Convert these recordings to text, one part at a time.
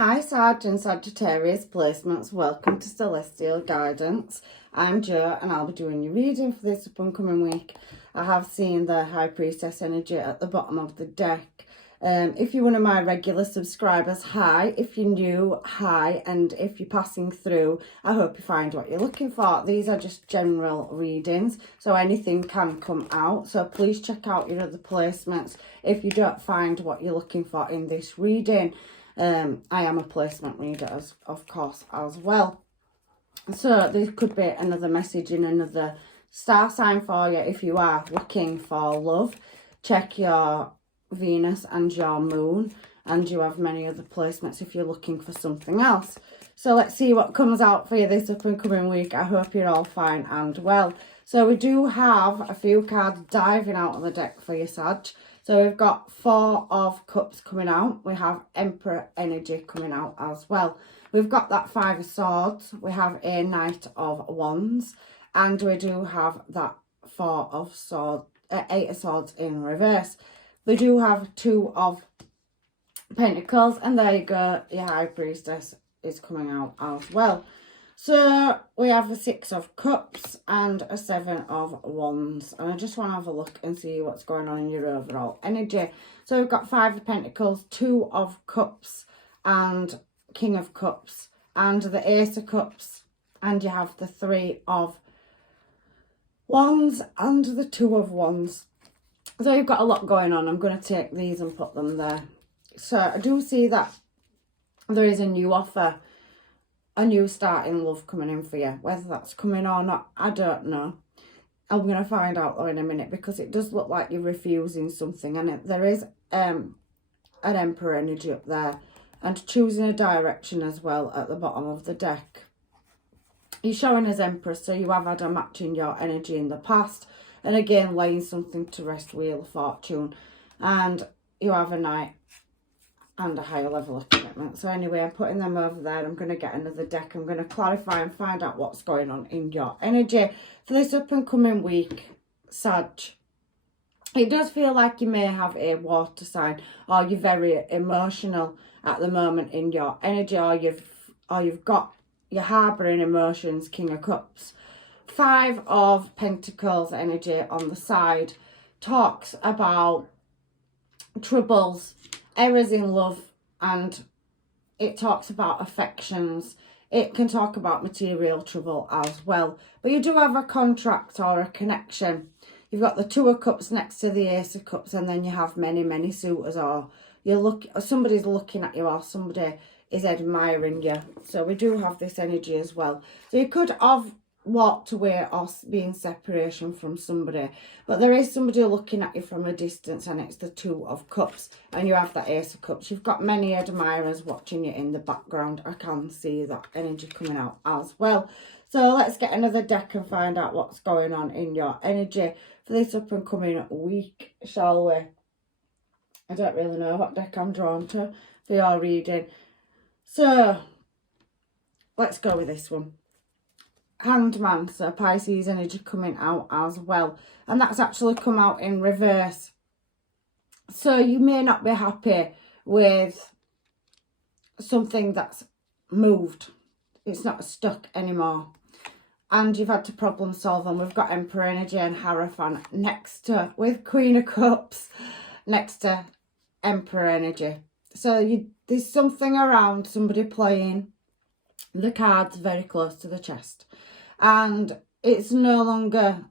Hi Sag and Sagittarius placements, welcome to Celestial Guidance. I'm Jo and I'll be doing your reading for this upcoming week. I have seen the High Priestess energy at the bottom of the deck. If you're one of my regular subscribers, hi. If you're new, hi. And if you're passing through, I hope you find what you're looking for. These are just general readings, so anything can come out. So please check out your other placements if you don't find what you're looking for in this reading. I am a placement reader, of course, as well. So there could be another message in another star sign for you if you are looking for love. Check your Venus and your moon, and you have many other placements if you're looking for something else. So let's see what comes out for you this up and coming week. I hope you're all fine and well. So we do have a few cards diving out of the deck for you, Sag. So we've got 4 of Cups coming out. We have Emperor energy coming out as well. We've got that 5 of Swords. We have a Knight of Wands. And we do have that 8 of Swords in reverse. We do have 2 of Pentacles. And there you go. Your High Priestess is coming out as well. So we have a 6 of Cups and a 7 of Wands. And I just want to have a look and see what's going on in your overall energy. So we've got 5 of Pentacles, 2 of Cups and King of Cups and the Ace of Cups. And you have the 3 of Wands and the 2 of Wands. So you've got a lot going on. I'm going to take these and put them there. So I do see that there is a new offer, a new start in love coming in for you. Whether that's coming or not, I don't know. I'm going to find out though in a minute, because it does look like you're refusing something, and there is an Emperor energy up there, and choosing a direction as well at the bottom of the deck. You're showing as Empress, so you have had a match in your energy in the past, and again laying something to rest, Wheel of Fortune, and you have a Knight and a higher level of commitment. So anyway, I'm putting them over there. I'm going to get another deck. I'm going to clarify and find out what's going on in your energy for this up and coming week, Sag. It does feel like you may have a water sign, or you're very emotional at the moment in your energy, or you've got, you're harbouring emotions, King of Cups. 5 of Pentacles energy on the side talks about troubles, errors in love, and it talks about affections. It can talk about material trouble as well. But you do have a contract or a connection. You've got the 2 of Cups next to the Ace of Cups, and then you have many suitors, or somebody's looking at you, or somebody is admiring you. So we do have this energy as well. So you could have walked away or be in separation from somebody, but there is somebody looking at you from a distance, and it's the 2 of Cups, and you have that Ace of Cups. You've got many admirers watching you in the background. I can see that energy coming out as well. So let's get another deck and find out what's going on in your energy for this up and coming week, shall we? I don't really know what deck I'm drawn to for your reading, so let's go with this one. Hanged Man, so Pisces energy coming out as well, and that's actually come out in reverse. So you may not be happy with something that's moved. It's not stuck anymore, and you've had to problem solve. And we've got Emperor energy and Hierophant next to, with Queen of Cups next to Emperor energy. So there's something around somebody playing the cards very close to the chest, and it's no longer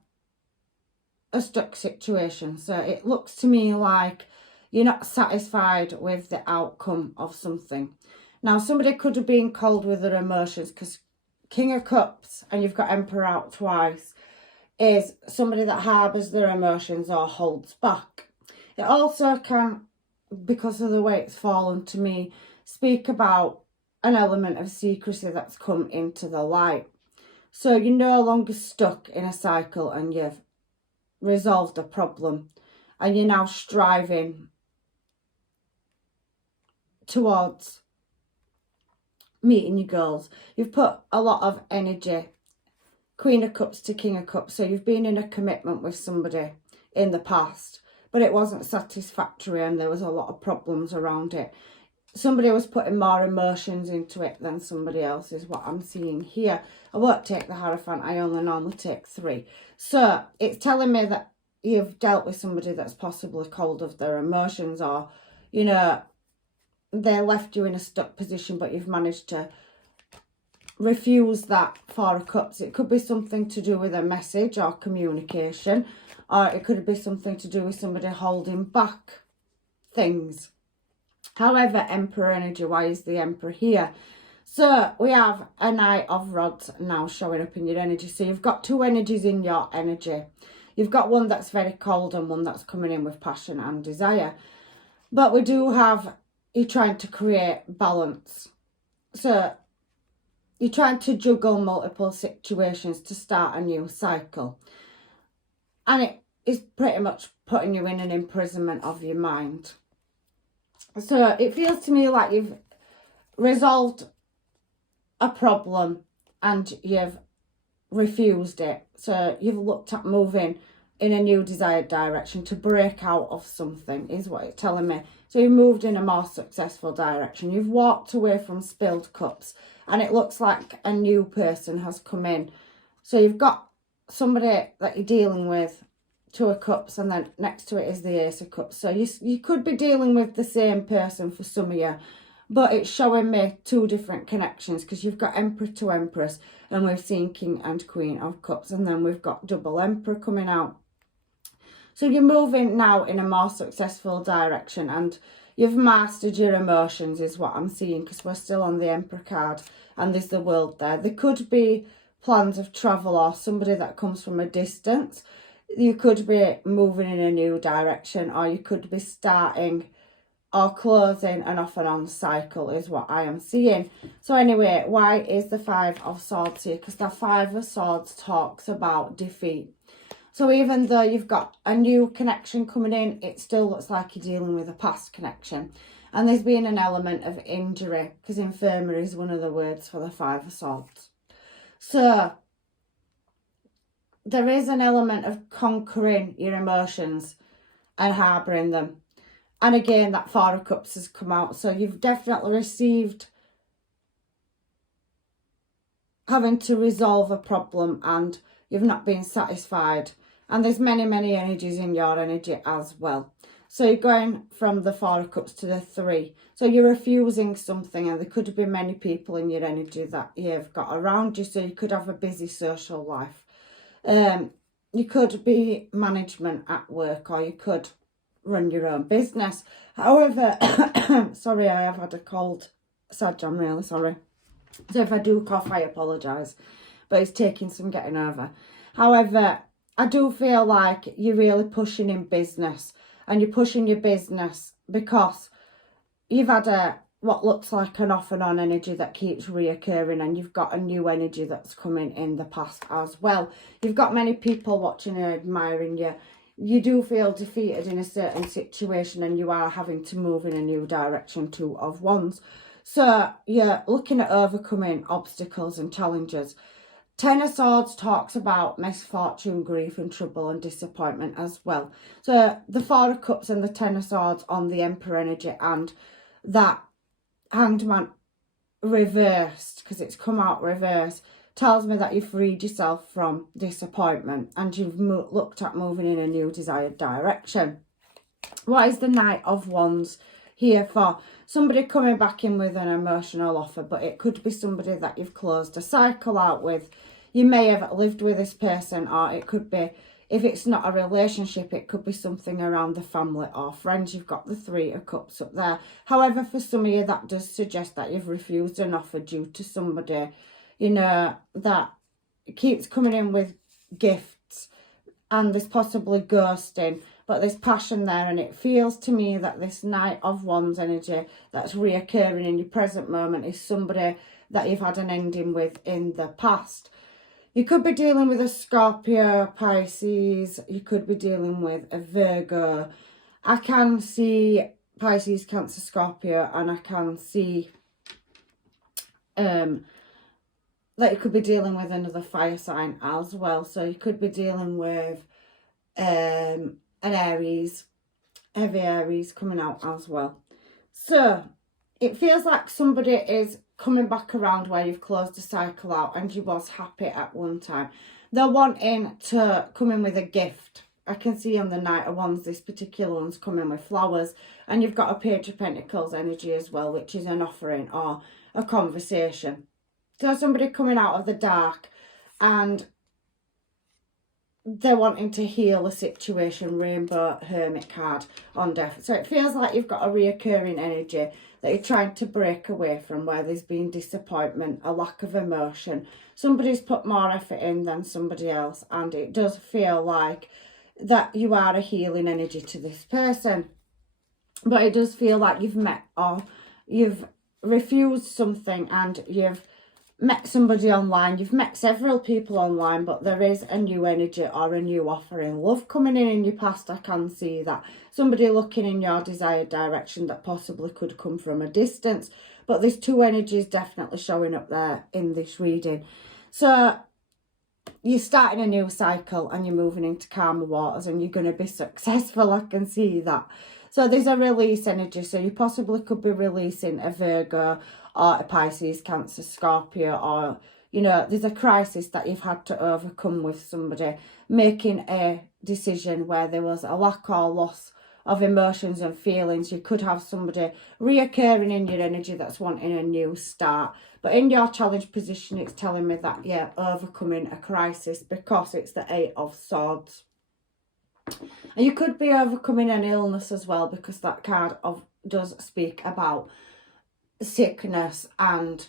a stuck situation. So it looks to me like you're not satisfied with the outcome of something. Now, somebody could have been cold with their emotions, because King of Cups, and you've got Emperor out twice, is somebody that harbours their emotions or holds back. It also can, because of the way it's fallen to me, speak about an element of secrecy that's come into the light. So you're no longer stuck in a cycle, and you've resolved a problem, and you're now striving towards meeting your goals. You've put a lot of energy, Queen of Cups to King of Cups, so you've been in a commitment with somebody in the past, but it wasn't satisfactory, and there was a lot of problems around it. somebody was putting more emotions into it than somebody else is what I'm seeing here. I won't take the Hierophant, I only normally take 3. So it's telling me that you've dealt with somebody that's possibly cold of their emotions, or, you know, they left you in a stuck position, but you've managed to refuse that 4 of Cups. It could be something to do with a message or communication, or it could be something to do with somebody holding back things. However, Emperor energy, why is the Emperor here? So we have a Knight of Rods now showing up in your energy. So you've got 2 energies in your energy. You've got one that's very cold and one that's coming in with passion and desire. But we do have, you're trying to create balance. So you're trying to juggle multiple situations to start a new cycle. And it is pretty much putting you in an imprisonment of your mind. So it feels to me like you've resolved a problem and you've refused it. So you've looked at moving in a new desired direction to break out of something, is what it's telling me. So you've moved in a more successful direction. You've walked away from spilled cups and it looks like a new person has come in. So you've got somebody that you're dealing with, 2 of Cups, and then next to it is the Ace of Cups. So you could be dealing with the same person for some of you, but it's showing me 2 different connections, because you've got Emperor to Empress, and we've seen King and Queen of Cups, and then we've got double Emperor coming out. So you're moving now in a more successful direction, and you've mastered your emotions is what I'm seeing, because we're still on the Emperor card and there's the World there. There could be plans of travel or somebody that comes from a distance. You could be moving in a new direction, or you could be starting or closing an off and on cycle is what I am seeing. So anyway, why is the 5 of Swords here? Because the 5 of Swords talks about defeat. So even though you've got a new connection coming in, it still looks like you're dealing with a past connection. And there's been an element of injury, because infirmary is one of the words for the 5 of Swords. So there is an element of conquering your emotions and harbouring them. And again, that 4 of Cups has come out. So you've definitely received having to resolve a problem and you've not been satisfied. And there's many, many energies in your energy as well. So you're going from the 4 of Cups to the 3. So you're refusing something, and there could be many people in your energy that you've got around you. So you could have a busy social life. You could be management at work, or you could run your own business. However, sorry, I have had a cold, Sag, I'm really sorry. So if I do cough, I apologise, but it's taking some getting over. However, I do feel like you're really pushing in business, and you're pushing your business because you've had what looks like an off and on energy that keeps reoccurring, and you've got a new energy that's coming in the past as well. You've got many people watching and admiring you. You do feel defeated in a certain situation, and you are having to move in a new direction, 2 of Wands. So you're looking at overcoming obstacles and challenges. 10 of Swords talks about misfortune, grief and trouble and disappointment as well. So the 4 of Cups and the 10 of Swords on the Emperor energy, and that Hanged Man reversed, because it's come out reverse, tells me that you've freed yourself from disappointment and you've looked at moving in a new desired direction. What is the Knight of Wands here for? Somebody coming back in with an emotional offer, but it could be somebody that you've closed a cycle out with. You may have lived with this person, or it could be, if it's not a relationship, it could be something around the family or friends. You've got the 3 of Cups up there. However, for some of you, that does suggest that you've refused an offer due to somebody, you know, that keeps coming in with gifts, and there's possibly ghosting, but there's passion there. And it feels to me that this Knight of Wands energy that's reoccurring in your present moment is somebody that you've had an ending with in the past. You could be dealing with a Scorpio, Pisces. You could be dealing with a Virgo. I can see Pisces, Cancer, Scorpio, and I can see that you could be dealing with another fire sign as well. So you could be dealing with an Aries, heavy Aries coming out as well. So it feels like somebody is coming back around where you've closed the cycle out and you was happy at one time. They're wanting to come in with a gift. I can see on the Knight of Wands, this particular one's coming with flowers. And you've got a Page of Pentacles energy as well, which is an offering or a conversation. So somebody coming out of the dark and they're wanting to heal a situation. Rainbow, Hermit card on Death. So it feels like you've got a reoccurring energy that you're trying to break away from, where there's been disappointment, a lack of emotion. Somebody's put more effort in than somebody else, and it does feel like that you are a healing energy to this person. But it does feel like you've met, or you've refused something, and you've met somebody online. You've met several people online, but there is a new energy or a new offering. Love coming in your past. I can see that. Somebody looking in your desired direction that possibly could come from a distance. But there's two energies definitely showing up there in this reading. So you're starting a new cycle and you're moving into calmer waters and you're going to be successful. I can see that. So there's a release energy. So you possibly could be releasing a Virgo or a Pisces, Cancer, Scorpio, or, you know, there's a crisis that you've had to overcome with somebody, making a decision where there was a lack or loss of emotions and feelings. You could have somebody reoccurring in your energy that's wanting a new start. But in your challenge position, it's telling me that you're overcoming a crisis because it's the Eight of Swords. And you could be overcoming an illness as well, because that card does speak about sickness and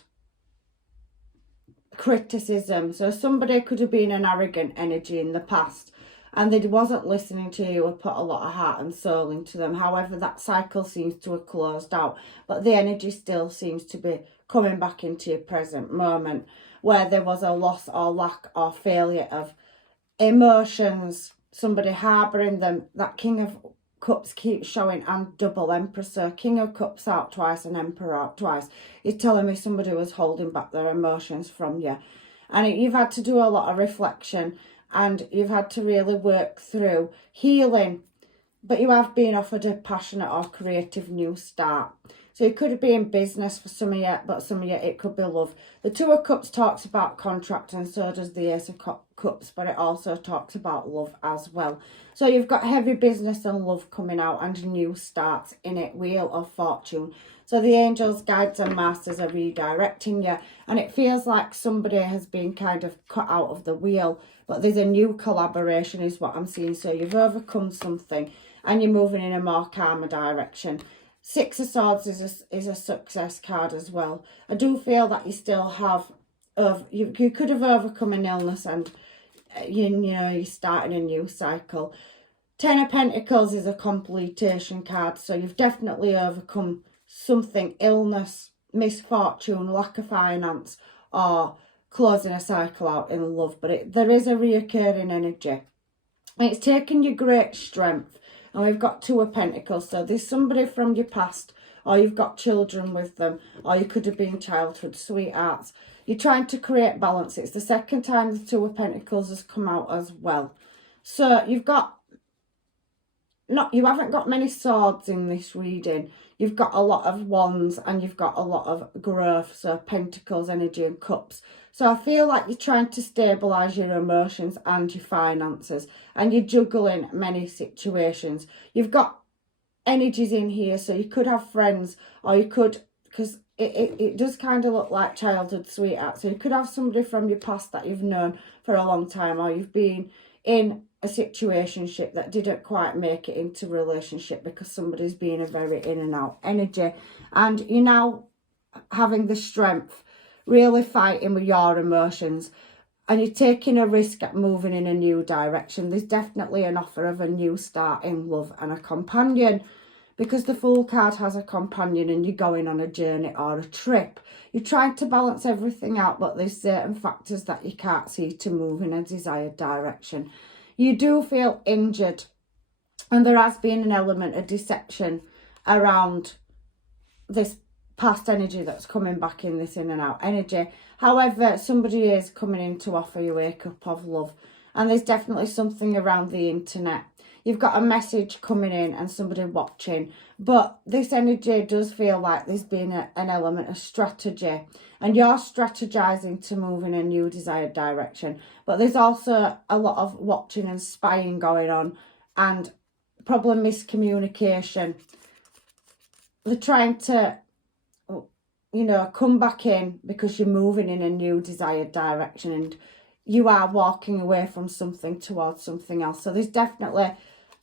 criticism. So somebody could have been an arrogant energy in the past and they wasn't listening to you or put a lot of heart and soul into them. However, that cycle seems to have closed out, but the energy still seems to be coming back into your present moment, where there was a loss or lack or failure of emotions, somebody harbouring them. That King of Cups keeps showing, and double Empress. So King of Cups out twice and Emperor out twice. It's telling me somebody was holding back their emotions from you. And you've had to do a lot of reflection and you've had to really work through healing. But you have been offered a passionate or creative new start. So it could be in business for some of you, but some of you it could be love. The Two of Cups talks about contract, and so does the Ace of Cups, but it also talks about love as well. So you've got heavy business and love coming out and new starts in it. Wheel of Fortune. So the angels, guides and masters are redirecting you, and it feels like somebody has been kind of cut out of the wheel, but there's a new collaboration is what I'm seeing. So you've overcome something and you're moving in a more calmer direction. Six of Swords is a success card as well. I do feel that you still have, you could have overcome an illness and you know you're starting a new cycle. Ten of Pentacles is a completion card, so you've definitely overcome something, illness, misfortune, lack of finance, or closing a cycle out in love. But there is a reoccurring energy, and it's taken you great strength. And we've got Two of Pentacles. So there's somebody from your past, or you've got children with them, or you could have been childhood sweethearts. You're trying to create balance. It's the second time the Two of Pentacles has come out as well. So you haven't got many swords in this reading. You've got a lot of wands and you've got a lot of growth. So Pentacles, energy and cups. So I feel like you're trying to stabilise your emotions and your finances, and you're juggling many situations. You've got energies in here, so you could have friends, or you could, because it does kind of look like childhood sweetheart. So you could have somebody from your past that you've known for a long time, or you've been in a situationship that didn't quite make it into relationship because somebody's been a very in and out energy, and you're now having the strength, really fighting with your emotions, and you're taking a risk at moving in a new direction. There's definitely an offer of a new start in love and a companion, because the Fool card has a companion and you're going on a journey or a trip. You're trying to balance everything out, but there's certain factors that you can't see to move in a desired direction. You do feel injured, and there has been an element of deception around this past energy that's coming back in, this in and out energy. However, somebody is coming in to offer you a cup of love, and there's definitely something around the internet. You've got a message coming in and somebody watching. But this energy does feel like there's been an element of strategy. And you're strategizing to move in a new desired direction. But there's also a lot of watching and spying going on. And probably miscommunication. They're trying to, you know, come back in because you're moving in a new desired direction. And you are walking away from something towards something else. So there's definitely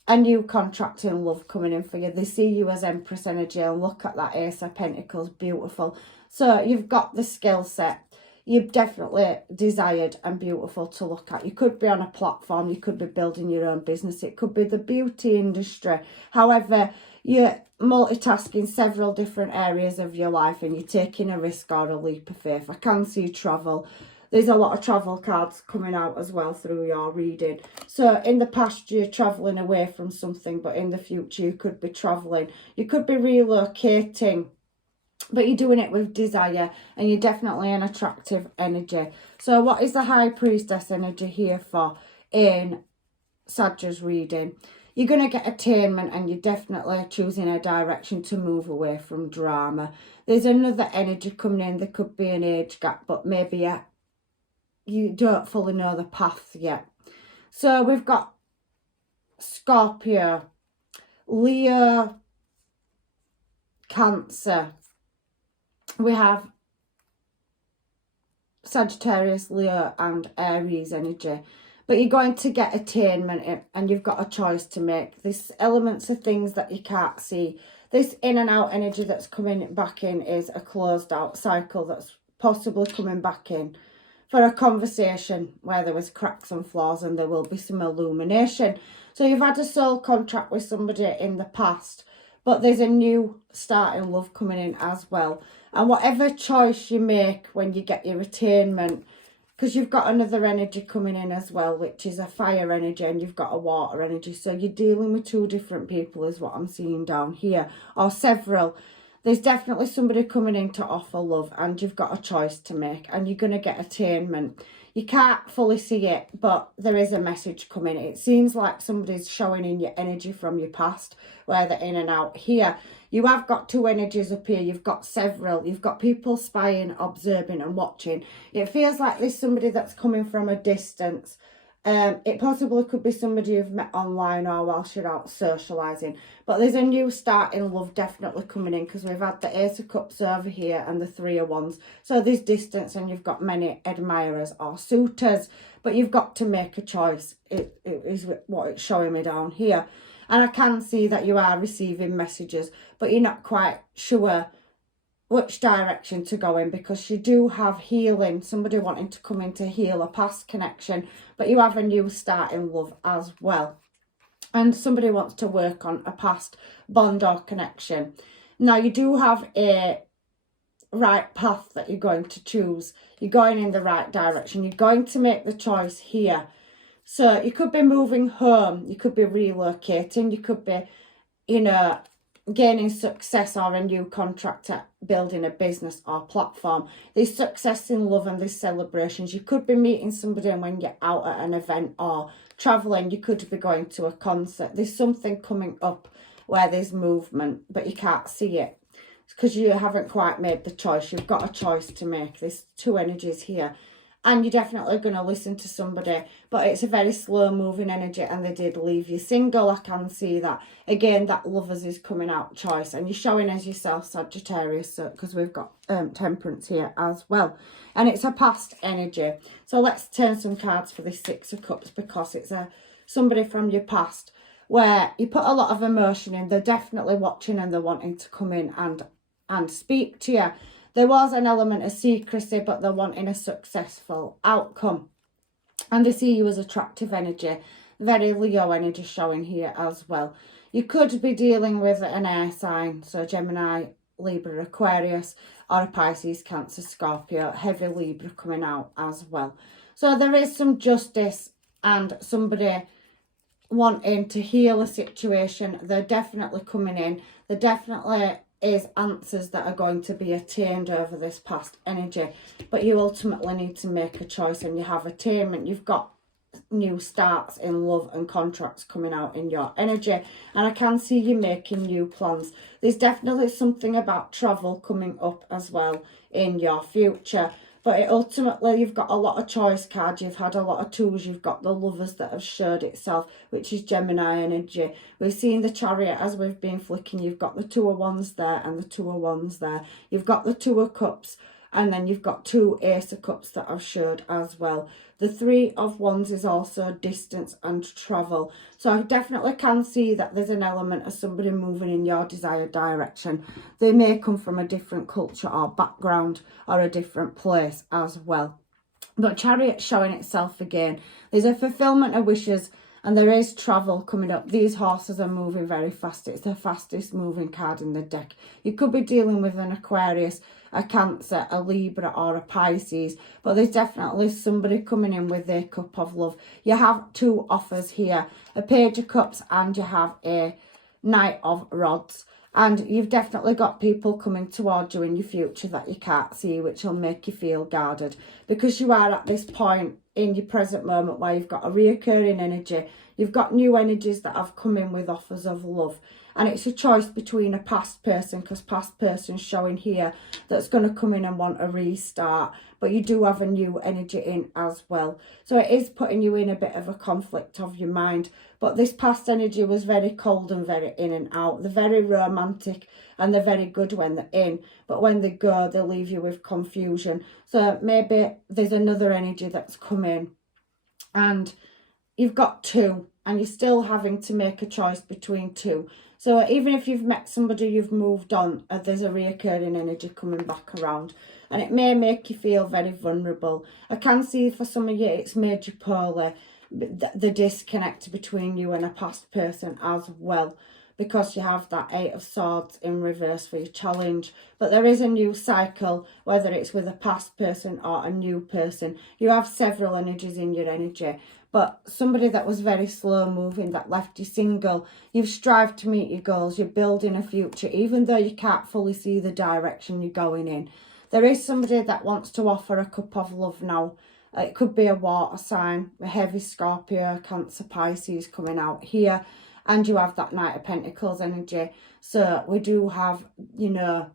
a new contract in love coming in for you. They see you as Empress energy, and look at that Ace of Pentacles, beautiful. So you've got the skill set. You're definitely desired and beautiful to look at. You could be on a platform, you could be building your own business, it could be the beauty industry. However, you're multitasking several different areas of your life and you're taking a risk or a leap of faith. I can see travel. There's a lot of travel cards coming out as well through your reading. So in the past, you're travelling away from something, but in the future, you could be travelling. You could be relocating, but you're doing it with desire, and you're definitely an attractive energy. So what is the High Priestess energy here for in Sagittarius reading? You're going to get attainment, and you're definitely choosing a direction to move away from drama. There's another energy coming in. There could be an age gap, but maybe you don't fully know the path yet. So we've got Scorpio, Leo, Cancer. We have Sagittarius, Leo and Aries energy. But you're going to get attainment and you've got a choice to make. There's elements of things that you can't see. This in and out energy that's coming back in is a closed out cycle that's possibly coming back in for a conversation where there was cracks and flaws, and there will be some illumination. So you've had a soul contract with somebody in the past, but there's a new start in love coming in as well. And whatever choice you make when you get your attainment, because you've got another energy coming in as well, which is a fire energy, and you've got a water energy. So you're dealing with two different people is what I'm seeing down here, or several. There's definitely somebody coming in to offer love, and you've got a choice to make, and you're going to get attainment. You can't fully see it, but there is a message coming. It seems like somebody's showing in your energy from your past, where they're in and out. Here, you have got two energies up here. You've got several. You've got people spying, observing and watching. It feels like there's somebody that's coming from a distance. It possibly could be somebody you've met online or whilst you're out socialising. But there's a new start in love definitely coming in, because we've had the Ace of Cups over here and the Three of Wands. So there's distance and you've got many admirers or suitors. But you've got to make a choice. It is what it's showing me down here. And I can see that you are receiving messages, but you're not quite sure which direction to go in, because you do have healing, somebody wanting to come in to heal a past connection, but you have a new start in love as well, and somebody wants to work on a past bond or connection. Now you do have a right path that you're going to choose. You're going in the right direction. You're going to make the choice here. So you could be moving home, you could be relocating, you could be, you know, gaining success or a new contract at building a business or platform. There's success in love and there's celebrations. You could be meeting somebody when you're out at an event or travelling. You could be going to a concert. There's something coming up where there's movement, but you can't see it because you haven't quite made the choice. You've got a choice to make. There's two energies here. And you're definitely going to listen to somebody, but it's a very slow moving energy, and they did leave you single. I can see that. Again, that lovers is coming out choice, and you're showing as yourself, Sagittarius, because we've got temperance here as well. And it's a past energy. So let's turn some cards for this Six of Cups, because it's somebody from your past where you put a lot of emotion in. They're definitely watching and they're wanting to come in and speak to you. There was an element of secrecy, but they're wanting a successful outcome. And they see you as attractive energy. Very Leo energy showing here as well. You could be dealing with an air sign. So Gemini, Libra, Aquarius, or a Pisces, Cancer, Scorpio. Heavy Libra coming out as well. So there is some justice and somebody wanting to heal a situation. They're definitely coming in. There definitely is answers that are going to be attained over this past energy, but you ultimately need to make a choice, and you have attainment. You've got new starts in love and contracts coming out in your energy, and I can see you making new plans. There's definitely something about travel coming up as well in your future, but ultimately you've got a lot of choice cards, you've had a lot of tools, you've got the Lovers that have showed itself, which is Gemini energy. We've seen the Chariot as we've been flicking, you've got the Two of Wands there and the Two of Wands there, you've got the Two of Cups, and then you've got two Ace of Cups that I've showed as well. The Three of Wands is also distance and travel. So I definitely can see that there's an element of somebody moving in your desired direction. They may come from a different culture or background or a different place as well. But Chariot showing itself again. There's a fulfillment of wishes, and there is travel coming up. These horses are moving very fast. It's the fastest moving card in the deck. You could be dealing with an Aquarius, a Cancer, a Libra or a Pisces, but there's definitely somebody coming in with their cup of love. You have two offers here, a Page of Cups and you have a Knight of Rods. And you've definitely got people coming towards you in your future that you can't see, which will make you feel guarded, because you are at this point in your present moment where you've got a reoccurring energy. You've got new energies that have come in with offers of love. And it's a choice between a past person, because past person's showing here that's going to come in and want a restart. But you do have a new energy in as well. So it is putting you in a bit of a conflict of your mind. But this past energy was very cold and very in and out. They're very romantic and they're very good when they're in. But when they go, they leave you with confusion. So maybe there's another energy that's come in. And you've got two. And you're still having to make a choice between two. So even if you've met somebody, you've moved on, there's a reoccurring energy coming back around. And it may make you feel very vulnerable. I can see for some of you it's made you poorly, the disconnect between you and a past person as well, because you have that Eight of Swords in reverse for your challenge. But there is a new cycle, whether it's with a past person or a new person. You have several energies in your energy. But somebody that was very slow moving, that left you single, you've strived to meet your goals, you're building a future, even though you can't fully see the direction you're going in. There is somebody that wants to offer a cup of love now. It could be a water sign, a heavy Scorpio, Cancer, Pisces coming out here. And you have that Knight of Pentacles energy. So we do have, you know,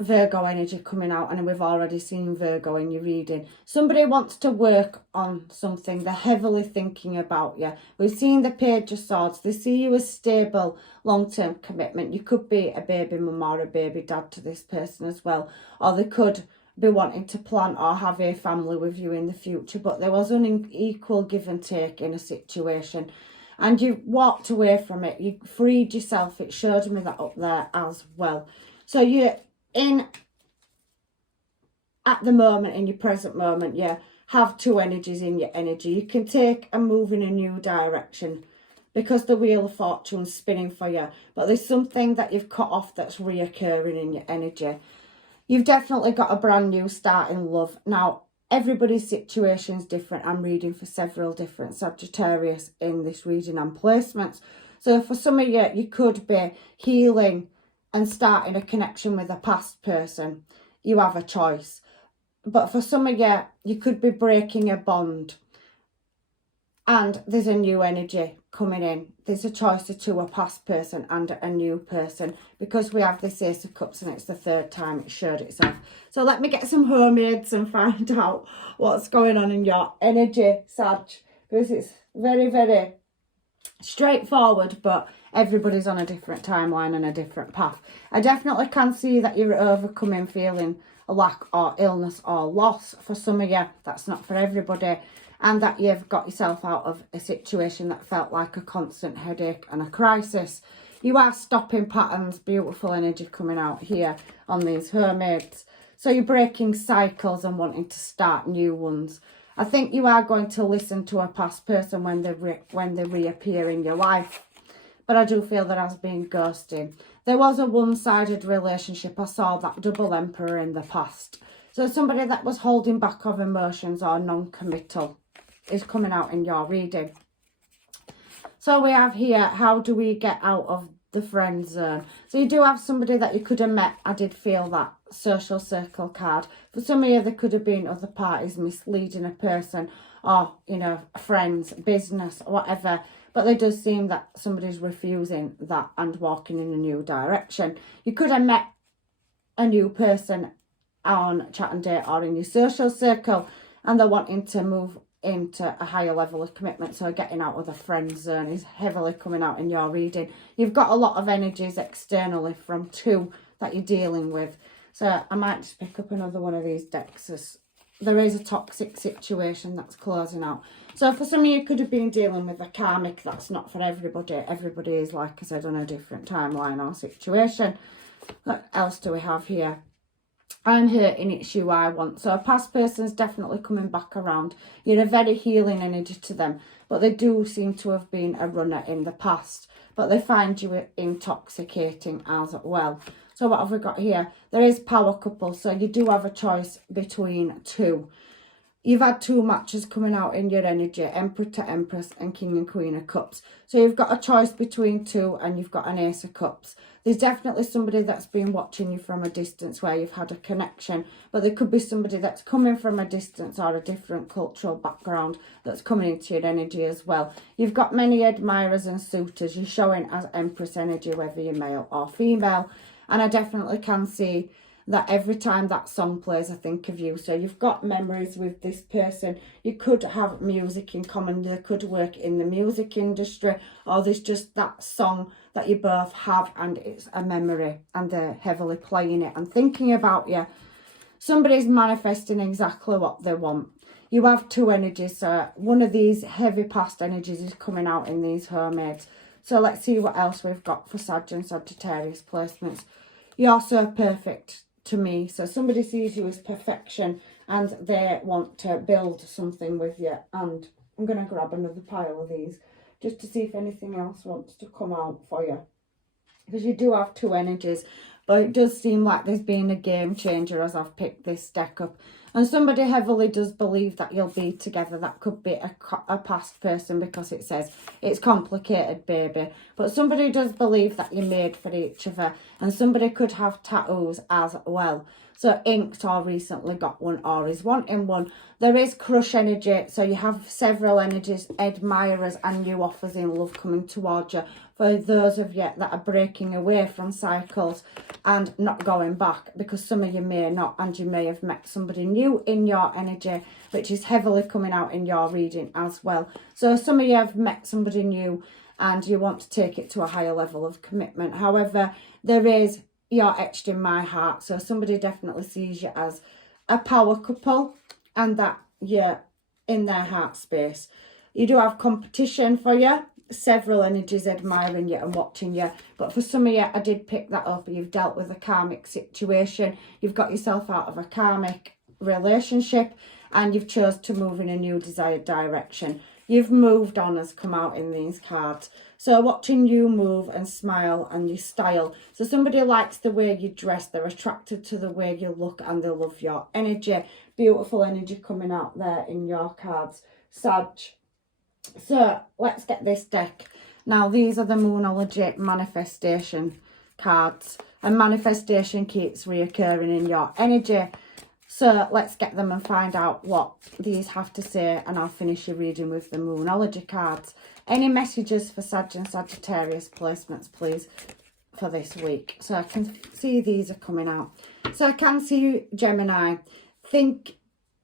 Virgo energy coming out, and we've already seen Virgo in your reading. Somebody wants to work on something. They're heavily thinking about you. We've seen the Page of Swords. They see you as stable, long-term commitment. You could be a baby mum or a baby dad to this person as well, or they could be wanting to plan or have a family with you in the future, but there was unequal give and take in a situation, and you walked away from it. You freed yourself. It showed me that up there as well. So you're in at the moment, in your present moment, you have two energies in your energy. You can take and move in a new direction because the Wheel of Fortune's spinning for you, but there's something that you've cut off that's reoccurring in your energy. You've definitely got a brand new start in love. Now, everybody's situation is different. I'm reading for several different Sagittarius in this reading and placements. So for some of you, you could be healing and starting a connection with a past person. You have a choice. But for some of you, you could be breaking a bond. And there's a new energy coming in. There's a choice to a past person and a new person, because we have this Ace of Cups and it's the third time it showed itself. So let me get some homemades and find out what's going on in your energy, Sag, because it's very, very straightforward, but everybody's on a different timeline and a different path. I definitely can see that you're overcoming feeling a lack or illness or loss. For some of you, that's not for everybody. And that you've got yourself out of a situation that felt like a constant headache and a crisis. You are stopping patterns. Beautiful energy coming out here on these hermits. So you're breaking cycles and wanting to start new ones. I think you are going to listen to a past person when they reappear in your life. But I do feel there has been ghosting. There was a one-sided relationship. I saw that double emperor in the past. So somebody that was holding back of emotions or non-committal is coming out in your reading. So we have here, how do we get out of the friend zone. So you do have somebody that you could have met. I did feel that social circle card. For some of you, there could have been other parties misleading a person, or, you know, friends, business, whatever. But it does seem that somebody's refusing that and walking in a new direction. You could have met a new person on chat and date or in your social circle, and they're wanting to move into a higher level of commitment. So getting out of the friend zone is heavily coming out in your reading. You've got a lot of energies externally from 2 that you're dealing with. So I might just pick up another one of these decks, as there is a toxic situation that's closing out. So for some of you, could have been dealing with a karmic. That's not for everybody. Everybody is, like I said, on a different timeline or situation. What else do we have here? I'm hurting, it's you I want. So a past person's definitely coming back around. You're a very healing energy to them, but they do seem to have been a runner in the past, but they find you intoxicating as well. So what have we got here? There is power couple, so you do have a choice between 2. You've had 2 matches coming out in your energy, Emperor to Empress and King and Queen of Cups. So you've got a choice between 2, and you've got an Ace of Cups. There's definitely somebody that's been watching you from a distance where you've had a connection, but there could be somebody that's coming from a distance or a different cultural background that's coming into your energy as well. You've got many admirers and suitors. You're showing as Empress energy, whether you're male or female. And I definitely can see that every time that song plays, I think of you. So you've got memories with this person. You could have music in common. They could work in the music industry, or there's just that song that you both have and it's a memory and they're heavily playing it and thinking about you. Somebody's manifesting exactly what they want. You have 2 energies. So one of these heavy past energies is coming out in these homemades. So let's see what else we've got for Sag and Sagittarius placements. You're so perfect to me. So somebody sees you as perfection and they want to build something with you. And I'm going to grab another pile of these just to see if anything else wants to come out for you. Because you do have 2 energies. But it does seem like there's been a game changer as I've picked this deck up. And somebody heavily does believe that you'll be together. That could be a past person, because it says it's complicated, baby. But somebody does believe that you're made for each other. And somebody could have tattoos as well. So inked or recently got one or is wanting one. There is crush energy. So you have several energies, admirers and new offers in love coming towards you. For those of you that are breaking away from cycles and not going back, because some of you may not, and you may have met somebody new in your energy, which is heavily coming out in your reading as well. So some of you have met somebody new and you want to take it to a higher level of commitment. However, you're etched in my heart. So somebody definitely sees you as a power couple and that you're in their heart space. You do have competition for you. Several energies admiring you and watching you. But for some of you, I did pick that up. You've dealt with a karmic situation. You've got yourself out of a karmic relationship and you've chose to move in a new desired direction. You've moved on has come out in these cards. So watching you move and smile and your style. So somebody likes the way you dress. They're attracted to the way you look and they love your energy. Beautiful energy coming out there in your cards, Sag. So let's get this deck. Now these are the Moonology manifestation cards. And manifestation keeps reoccurring in your energy. So let's get them and find out what these have to say, and I'll finish your reading with the Moonology cards. Any messages for Sag and Sagittarius placements, please, for this week? So I can see these are coming out. So I can see Gemini, think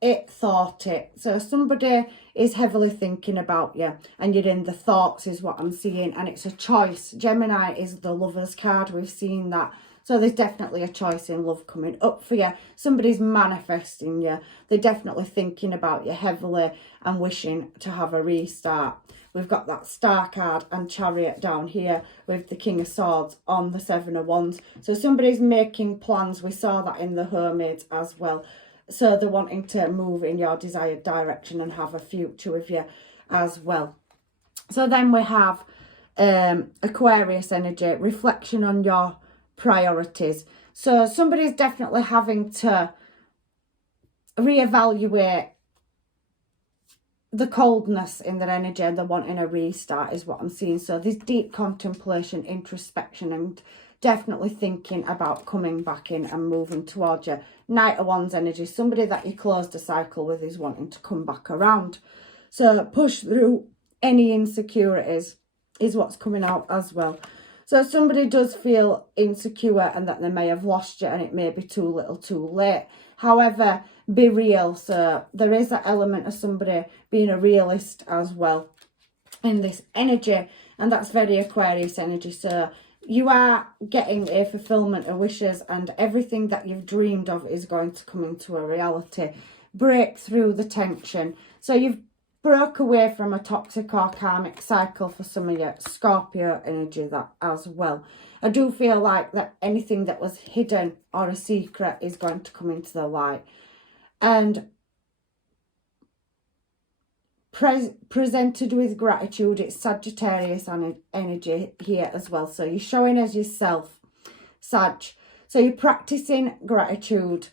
it, thought it. So somebody is heavily thinking about you and you're in the thoughts is what I'm seeing, and it's a choice. Gemini is the Lovers card. We've seen that. So there's definitely a choice in love coming up for you. Somebody's manifesting you. They're definitely thinking about you heavily and wishing to have a restart. We've got that Star card and Chariot down here with the King of Swords on the Seven of Wands. So somebody's making plans. We saw that in the Hermits as well. So they're wanting to move in your desired direction and have a future with you as well. So then we have Aquarius energy, reflection on your priorities. So somebody's definitely having to reevaluate the coldness in their energy and they're wanting a restart is what I'm seeing. So there's deep contemplation, introspection, and definitely thinking about coming back in and moving towards you. Knight of Wands energy, somebody that you closed a cycle with is wanting to come back around. So push through any insecurities is what's coming out as well. So somebody does feel insecure and that they may have lost you and it may be too little too late. However, be real. So there is an element of somebody being a realist as well in this energy, and that's very Aquarius energy. So you are getting a fulfillment of wishes and everything that you've dreamed of is going to come into a reality. Break through the tension. So you've broke away from a toxic or karmic cycle for some of your Scorpio energy that as well. I do feel like that anything that was hidden or a secret is going to come into the light. And presented with gratitude, it's Sagittarius energy here as well. So you're showing as yourself, Sag. So you're practicing gratitude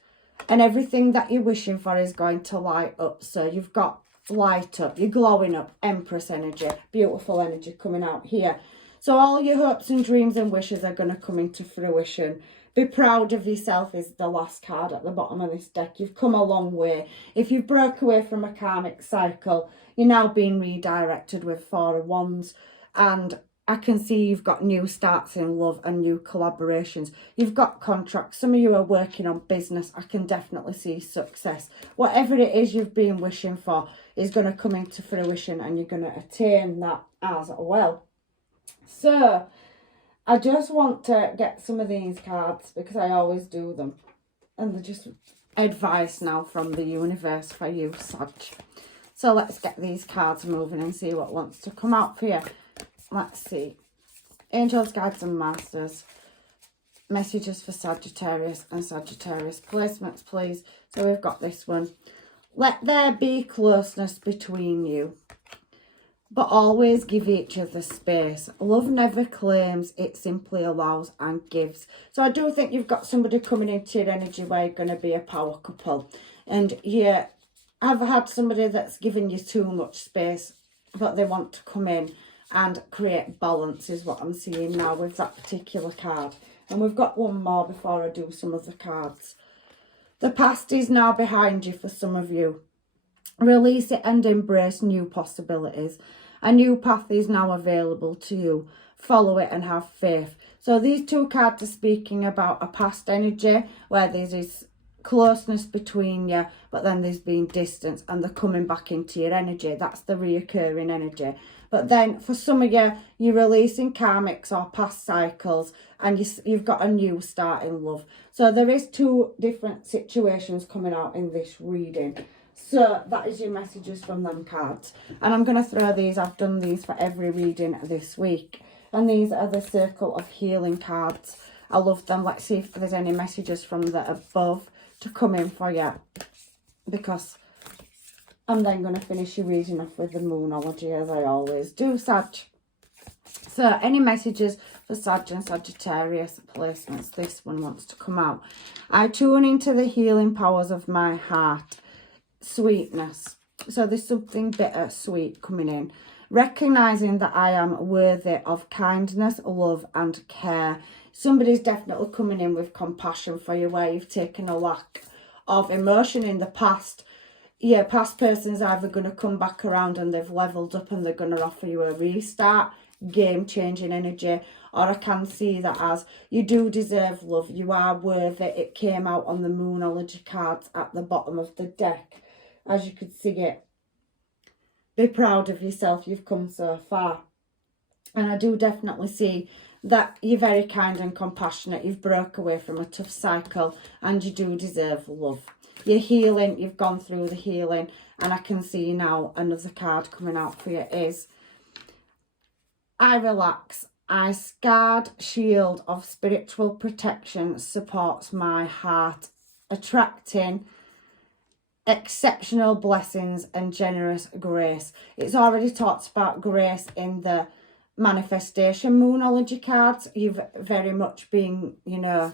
and everything that you're wishing for is going to light up. So you've got light up, you're glowing up, Empress energy, beautiful energy coming out here. So all your hopes and dreams and wishes are going to come into fruition. Be proud of yourself is the last card at the bottom of this deck. You've come a long way. If you've broke away from a karmic cycle, you're now being redirected with Four of Wands. And I can see you've got new starts in love and new collaborations. You've got contracts. Some of you are working on business. I can definitely see success. Whatever it is you've been wishing for is going to come into fruition and you're going to attain that as well. So I just want to get some of these cards because I always do them. And they're just advice now from the universe for you, Sag. So let's get these cards moving and see what wants to come out for you. Let's see. Angels, guides and masters. Messages for Sagittarius and Sagittarius placements, please. So we've got this one. Let there be closeness between you, but always give each other space. Love never claims, it simply allows and gives. So I do think you've got somebody coming into your energy where you're going to be a power couple. And you have had somebody that's given you too much space, but they want to come in and create balance is what I'm seeing now with that particular card. And we've got one more before I do some of the cards. The past is now behind you for some of you. Release it and embrace new possibilities. A new path is now available to you. Follow it and have faith. So these two cards are speaking about a past energy where there's this closeness between you, but then there's been distance and they're coming back into your energy. That's the reoccurring energy. But then for some of you, you're releasing karmics or past cycles and you've got a new start in love. So there is two different situations coming out in this reading. So that is your messages from them cards. And I'm going to throw these. I've done these for every reading this week. And these are the Circle of Healing cards. I love them. Let's see if there's any messages from the above to come in for you. Because I'm then going to finish your reading off with the Moonology as I always do, Sag. So any messages for Sag and Sagittarius placements? This one wants to come out. I tune into the healing powers of my heart. Sweetness. So there's something bitter sweet coming in. Recognizing that I am worthy of kindness, love and care. Somebody's definitely coming in with compassion for you where you've taken a lack of emotion in the past. Yeah, past person's either going to come back around and they've leveled up and they're going to offer you a restart, game-changing energy. Or I can see that as you do deserve love. You are worthy. It came out on the Moonology cards at the bottom of the deck. As you could see it. Be proud of yourself. You've come so far. And I do definitely see that you're very kind and compassionate. You've broke away from a tough cycle and you do deserve love. You're healing. You've gone through the healing. And I can see now another card coming out for you is I relax. I guard shield of spiritual protection supports my heart, attracting exceptional blessings and generous grace. It's already talked about grace in the manifestation Moonology cards. You've very much been, you know,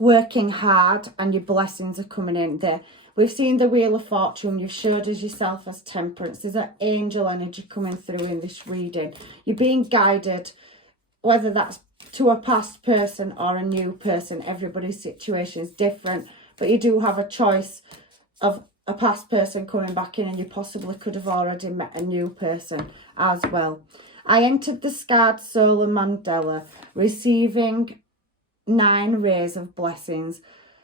working hard and your blessings are coming in there. We've seen the Wheel of Fortune. You've showed us yourself as Temperance. There's an angel energy coming through in this reading. You're being guided, whether that's to a past person or a new person. Everybody's situation is different, but you do have a choice of a past person coming back in, and you possibly could have already met a new person as well. I entered the scarred solar mandala, receiving 9 rays of blessings,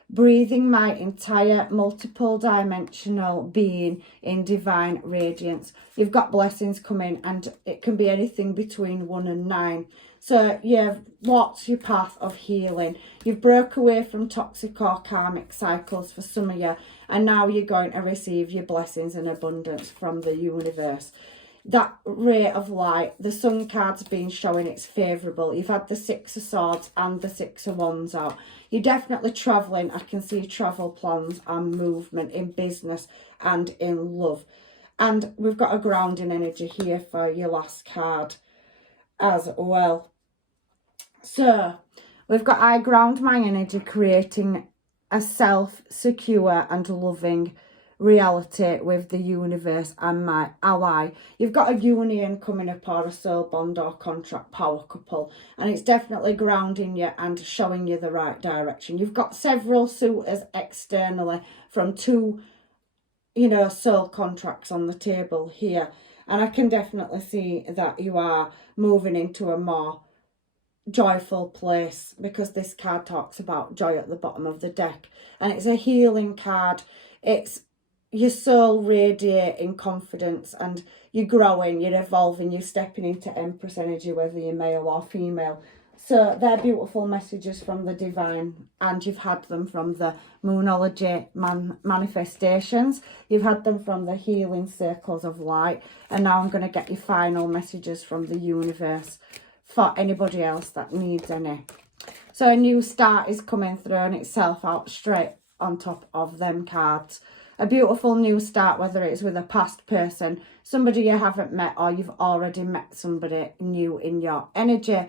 breathing my entire multiple dimensional being in divine radiance. You've got blessings coming, and it can be anything between 1 and 9. So you've walked your path of healing. You've broke away from toxic or karmic cycles for some of you, and now you're going to receive your blessings and abundance from the universe. That ray of light, the sun card's been showing it's favourable. You've had the 6 of Swords and the 6 of Wands out. You're definitely travelling. I can see travel plans and movement in business and in love. And we've got a grounding energy here for your last card as well. So we've got I ground my energy, creating a self-secure and loving reality with the universe and my ally. You've got a union coming up, or a soul bond or contract power couple, and it's definitely grounding you and showing you the right direction. You've got several suitors externally from 2, soul contracts on the table here, and I can definitely see that you are moving into a more joyful place, because this card talks about joy at the bottom of the deck, and it's a healing card. It's your soul radiating confidence, and you're growing, you're evolving, you're stepping into Empress energy, whether you're male or female. So they're beautiful messages from the divine, and you've had them from the Moonology manifestations. You've had them from the healing circles of light, and now I'm going to get your final messages from the universe for anybody else that needs any. So a new start is coming through, and itself out straight on top of them cards. A beautiful new start, whether it's with a past person, somebody you haven't met, or you've already met somebody new in your energy.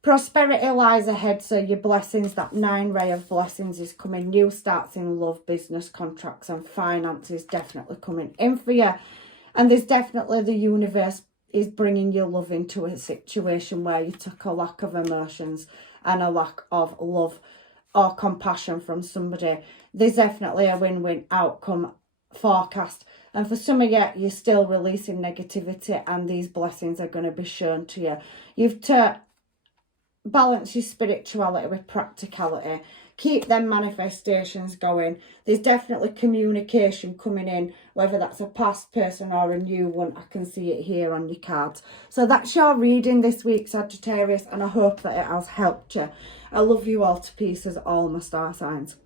Prosperity lies ahead, so your blessings, that 9 ray of blessings is coming. New starts in love, business, contracts and finances definitely coming in for you. And there's definitely the universe is bringing your love into a situation where you took a lack of emotions and a lack of love or compassion from somebody. There's definitely a win-win outcome forecast. And for some of you, you're still releasing negativity, and these blessings are going to be shown to you. You've to balance your spirituality with practicality. Keep them manifestations going. There's definitely communication coming in, whether that's a past person or a new one. I can see it here on your cards. So that's your reading this week, Sagittarius, and I hope that it has helped you. I love you all to pieces, all my star signs.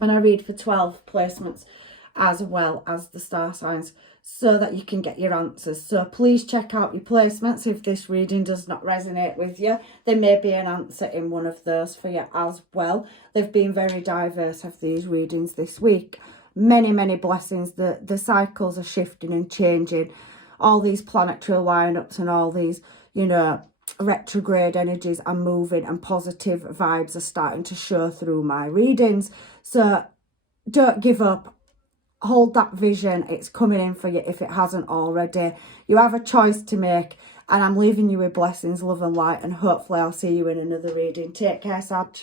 And I read for 12 placements as well as the star signs, so that you can get your answers. So please check out your placements. If this reading does not resonate with you, there may be an answer in one of those for you as well. They've been very diverse of these readings this week. Many blessings. The cycles are shifting and changing. All these planetary lineups and all these, retrograde energies are moving, and positive vibes are starting to show through my readings. So don't give up. Hold that vision. It's coming in for you if it hasn't already. You have a choice to make, and I'm leaving you with blessings, love and light, and hopefully I'll see you in another reading. Take care, Sag.